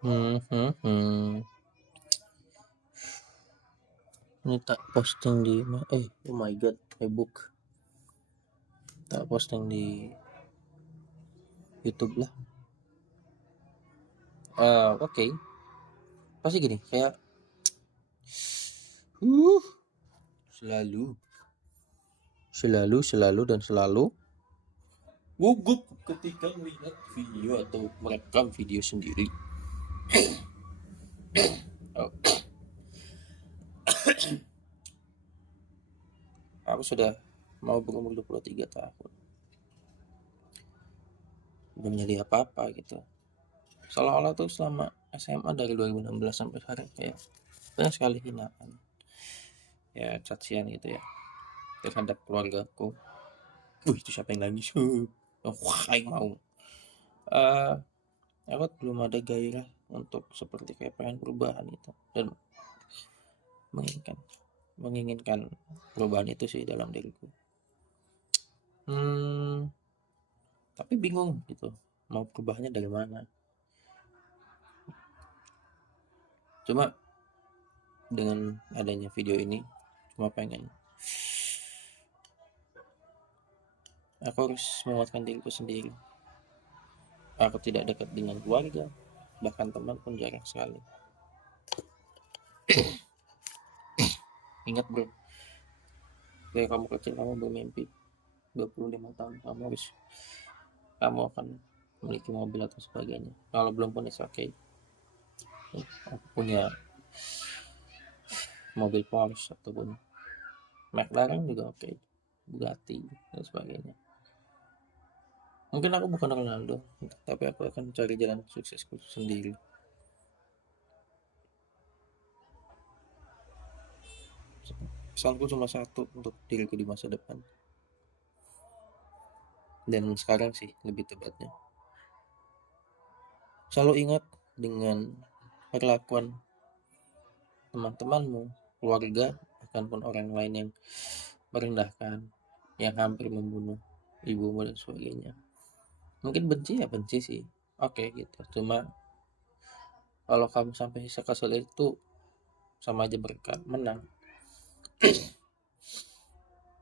Hmm, hmm, hmm. Ini tak posting di oh my god, ebook. Tak posting di YouTube lah. Oke. Pasti gini, kayak uh selalu selalu dan selalu gugup ketika melihat video atau merekam video sendiri. Oh, aku sudah mau berumur 23 tahun. Belum jadi apa-apa gitu. Seolah-olah tuh selama SMA dari 2016 sampai sekarang kayak banyak sekali hinaan. Ya, cacian gitu ya. Terhadap keluargaku. Itu siapa yang nangis? Wah, yang mau. Eh, aku belum ada gairah untuk seperti kayak pengen perubahan itu dan menginginkan menginginkan perubahan itu sih dalam diriku. Tapi bingung gitu mau perubahannya dari mana. Cuma dengan adanya video ini cuma pengen aku harus menguatkan diriku sendiri. Aku tidak dekat dengan keluarga, bahkan teman pun jarang sekali. Ingat bro, kayak kamu kecil kamu bermimpi 25 tahun kamu akan memiliki mobil atau sebagainya. Kalau belum pun it's okay. Aku punya mobil Porsche ataupun McLaren juga oke. Bugatti dan sebagainya. Mungkin aku bukan Ronaldo, tapi aku akan cari jalan suksesku sendiri. Pesanku cuma satu untuk diriku di masa depan. Dan sekarang sih lebih tepatnya. Selalu ingat dengan perlakuan teman-temanmu, keluarga, bahkan pun orang lain yang merendahkan, yang hampir membunuh ibumu dan sebagainya. Mungkin benci ya benci sih. Oke gitu. Cuma kalau kamu sampai sekasar itu sama aja mereka menang.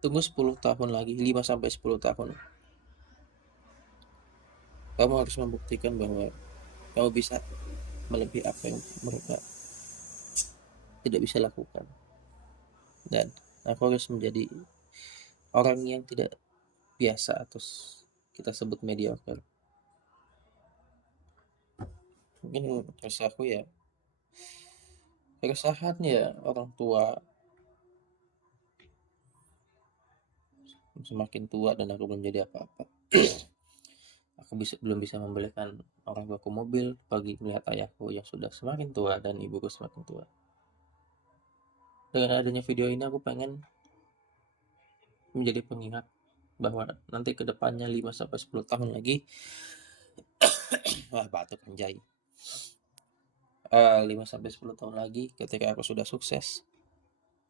Tunggu 10 tahun lagi, 5 sampai 10 tahun. Kamu harus membuktikan bahwa kamu bisa melebihi apa yang mereka tidak bisa lakukan. Dan aku harus menjadi orang yang tidak biasa atau kita sebut mediocre. Mungkin aku ya keresahannya orang tua semakin tua dan aku belum jadi apa-apa. Aku belum bisa membelikan orang tuaku mobil pagi melihat ayahku yang sudah semakin tua dan ibuku semakin tua. Dengan adanya video ini aku pengen menjadi pengingat bahwa nanti kedepannya 5 sampai 10 tahun lagi wah batuk anjay. 5 sampai 10 tahun lagi ketika aku sudah sukses,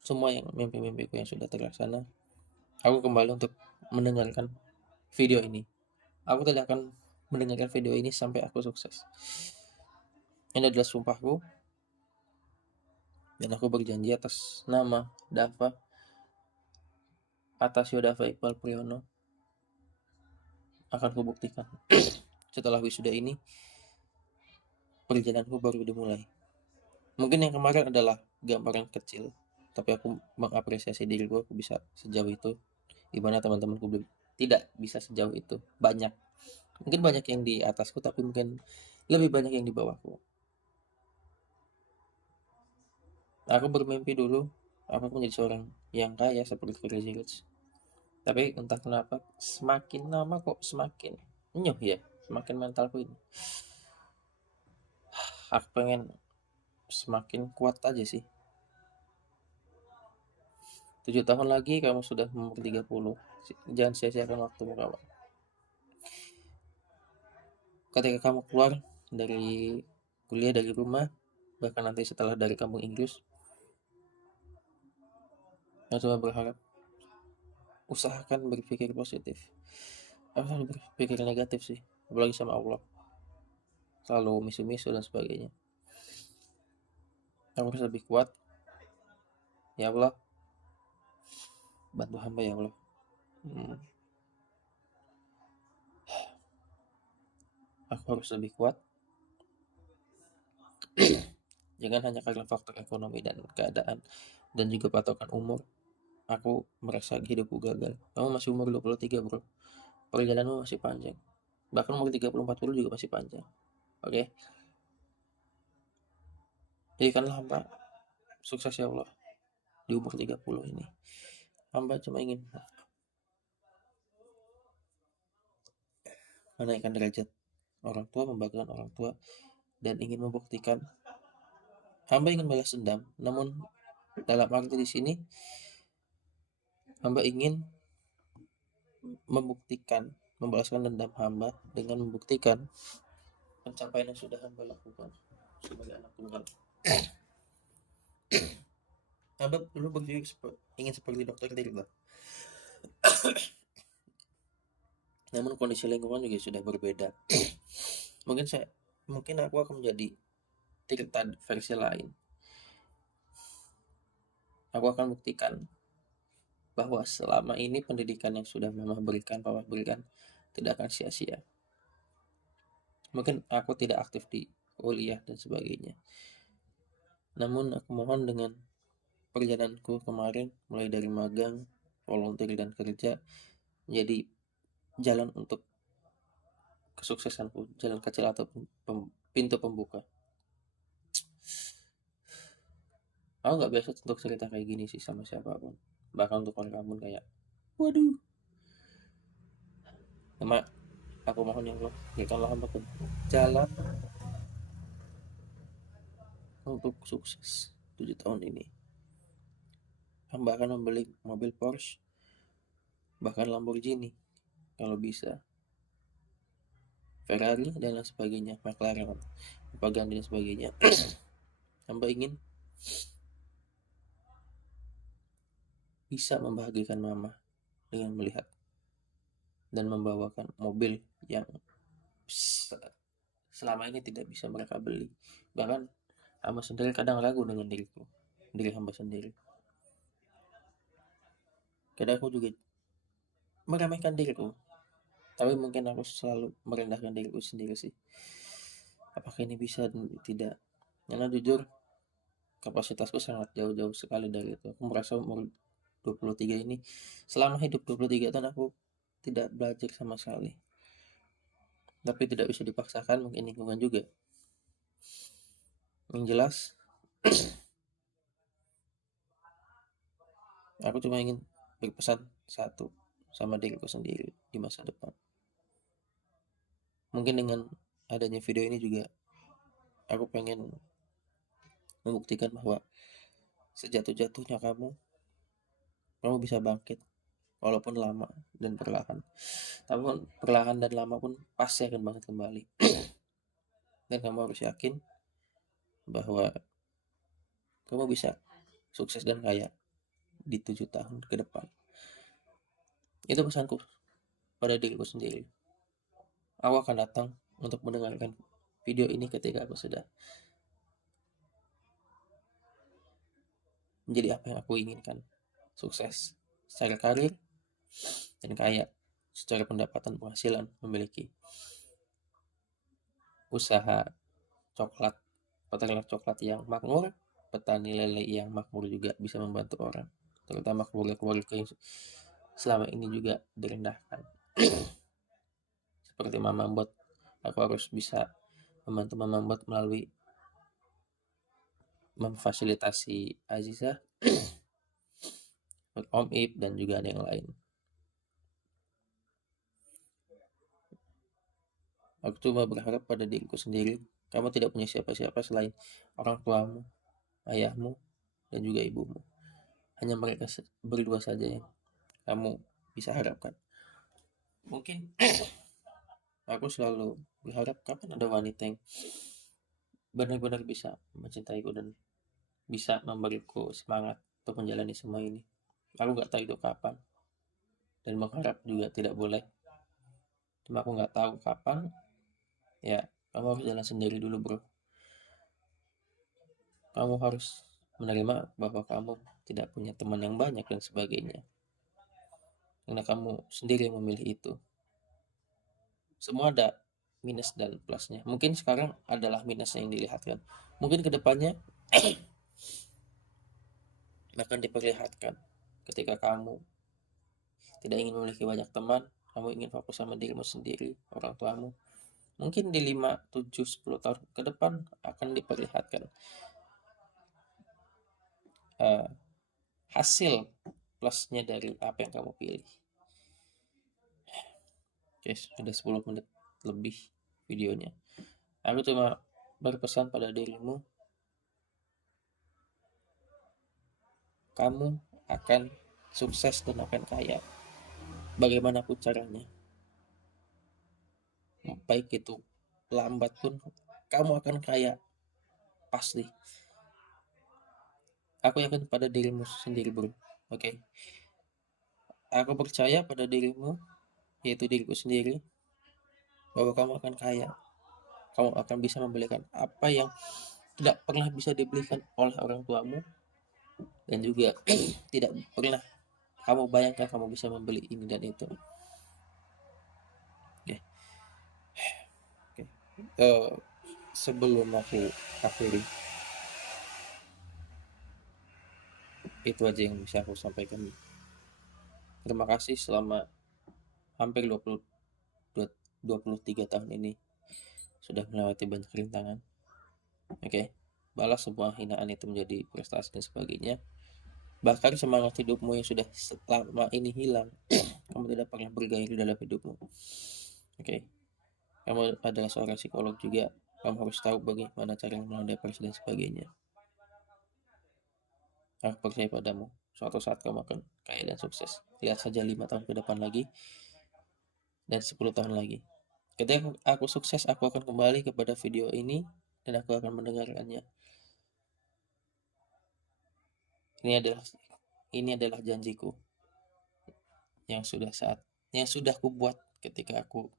semua yang mimpi-mimpiku yang sudah terlaksana, aku kembali untuk mendengarkan video ini. Aku tidak akan mendengarkan video ini sampai aku sukses. Ini adalah sumpahku dan aku berjanji atas nama Dava, atas Yodava Iqbal Priyono, akan kubuktikan. Setelah wisuda ini, perjalananku baru dimulai. Mungkin yang kemarin adalah gambaran kecil, tapi aku mengapresiasi diriku, aku bisa sejauh itu, dimana teman-temanku belum tidak bisa sejauh itu. Banyak, mungkin banyak yang di atasku, tapi mungkin lebih banyak yang di bawahku. Aku bermimpi dulu aku menjadi seorang yang kaya seperti Crazy Rich, tapi entah kenapa semakin lama kok semakin nyuh ya, semakin mentalku ini aku pengen semakin kuat aja sih. 7 tahun lagi kamu sudah umur 30. Jangan sia-siakan waktumu kawan. Ketika kamu keluar dari kuliah, dari rumah, bahkan nanti setelah dari kampung Inggris, aku cuma berharap usahakan berpikir positif. Aku selalu berpikir negatif sih, apalagi sama Allah. selalu misu-misu dan sebagainya. Aku harus lebih kuat. Ya Allah, bantu hamba ya Allah. Aku harus lebih kuat. Jangan hanya karena faktor ekonomi dan keadaan dan juga patokan umur. Aku merasa hidupku gagal. Kamu masih umur 23 bro. Perjalananmu masih panjang. Bahkan umur 30-40 juga masih panjang. Oke. Jadikanlah hamba sukses ya Allah di umur 30 ini. Hamba cuma ingin menaikkan derajat orang tua, membanggakan orang tua, dan ingin membuktikan hamba ingin balas dendam. Namun dalam arti di sini hamba ingin membuktikan, membalaskan dendam hamba dengan membuktikan pencapaian yang sudah hamba lakukan sebagai anak tunggal. Hamba dulu berpikir ingin seperti Dr. Tirta. Namun kondisi lingkungan juga sudah berbeda. Mungkin aku akan menjadi Tirta versi lain. Aku akan buktikan bahwa selama ini pendidikan yang sudah mama berikan, papa berikan tidak akan sia-sia. Mungkin aku tidak aktif di kuliah dan sebagainya. Namun aku mohon dengan perjalananku kemarin, mulai dari magang, volunteer dan kerja, menjadi jalan untuk kesuksesanku, jalan kecil atau pintu pembuka. Aku nggak biasa untuk cerita kayak gini sih sama siapapun, bahkan untuk orang kampung kayak, waduh. Cuma aku mohon ya Allah, berikanlah hamba jalan untuk sukses 7 tahun ini. Hamba akan membeli mobil Porsche, bahkan Lamborghini kalau bisa, Ferrari dan lain sebagainya, McLaren, Pagani dan sebagainya. Hamba ingin bisa membahagiakan mama dengan melihat dan membawakan mobil yang selama ini tidak bisa mereka beli. Bahkan hamba sendiri kadang ragu dengan diri hamba sendiri. Kadang aku juga meremehkan diriku, tapi mungkin aku selalu merendahkan diriku sendiri sih. Apakah ini bisa dan tidak? Karena jujur kapasitasku sangat jauh-jauh sekali dari itu. Aku merasa umur 23 ini, selama hidup 23 tahun aku tidak belajar sama sekali. Tapi tidak bisa dipaksakan, mungkin lingkungan juga. Yang jelas aku cuma ingin berpesan satu sama diriku sendiri di masa depan. Mungkin dengan adanya video ini juga aku pengen membuktikan bahwa sejatuh-jatuhnya kamu bisa bangkit walaupun lama dan perlahan. Namun perlahan dan lama pun pasti akan bangkit kembali. Dan kamu harus yakin bahwa kamu bisa sukses dan kaya di 7 tahun ke depan. Itu pesanku pada diriku sendiri. Aku akan datang untuk mendengarkan video ini ketika aku sudah menjadi apa yang aku inginkan. Sukses secara karir dan kaya secara pendapatan, penghasilan, memiliki usaha coklat, peternak coklat yang makmur, petani lele yang makmur juga bisa membantu orang, terutama keluarga-keluarga yang selama ini juga direndahkan. Seperti Mama Mbot, aku harus bisa membantu Mama Mbot melalui memfasilitasi Aziza, Om Ip, dan juga ada yang lain. Aku cuma berharap pada diriku sendiri, kamu tidak punya siapa-siapa selain orang tuamu, ayahmu, dan juga ibumu. Hanya mereka berdua saja yang kamu bisa harapkan. Mungkin aku selalu berharap kapan ada wanita yang benar-benar bisa mencintaiku dan bisa memberiku semangat untuk menjalani semua ini. Aku gak tahu itu kapan, dan mengharap juga tidak boleh. Cuma aku gak tahu kapan. Ya, Kamu harus jalan sendiri dulu, bro. Kamu harus menerima bahwa kamu tidak punya teman yang banyak dan sebagainya. Karena kamu sendiri yang memilih itu. Semua ada minus dan plusnya. Mungkin sekarang adalah minusnya yang dilihatkan. Mungkin kedepannya akan diperlihatkan ketika kamu tidak ingin memiliki banyak teman, kamu ingin fokus sama dirimu sendiri, orang tuamu. Mungkin di 5, 7, 10 tahun ke depan akan diperlihatkan hasil plusnya dari apa yang kamu pilih. Oke, sudah 10 menit lebih videonya. Aku cuma berpesan pada dirimu, kamu akan sukses dan akan kaya. Bagaimanapun caranya. Baik itu lambat pun, kamu akan kaya. Pasti. Aku yakin pada dirimu sendiri, bro. Oke. Aku percaya pada dirimu, yaitu diriku sendiri, bahwa kamu akan kaya. Kamu akan bisa membelikan apa yang tidak pernah bisa dibelikan oleh orang tuamu, dan juga tidak pernah kamu bayangkan kamu bisa membeli ini dan itu. Oke. Sebelum aku akhiri, itu aja yang bisa aku sampaikan. Terima kasih selama hampir 23 tahun ini sudah melewati banyak rintangan. Oke. Balas semua hinaan itu menjadi prestasi dan sebagainya. Bahkan semangat hidupmu yang sudah selama ini hilang, kamu tidak pernah bergairah dalam hidupmu. Oke. Kamu adalah seorang psikolog juga. Kamu harus tahu bagaimana cara melawan depresi dan sebagainya. Aku percaya padamu. Suatu saat kamu akan kaya dan sukses. Lihat saja 5 tahun ke depan lagi dan 10 tahun lagi. Ketika aku sukses, aku akan kembali kepada video ini dan aku akan mendengarkannya. Ini adalah janjiku yang sudah kubuat ketika aku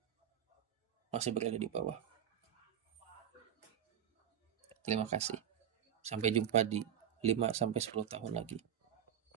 masih berada di bawah. Terima kasih. Sampai jumpa di 5 sampai 10 tahun lagi.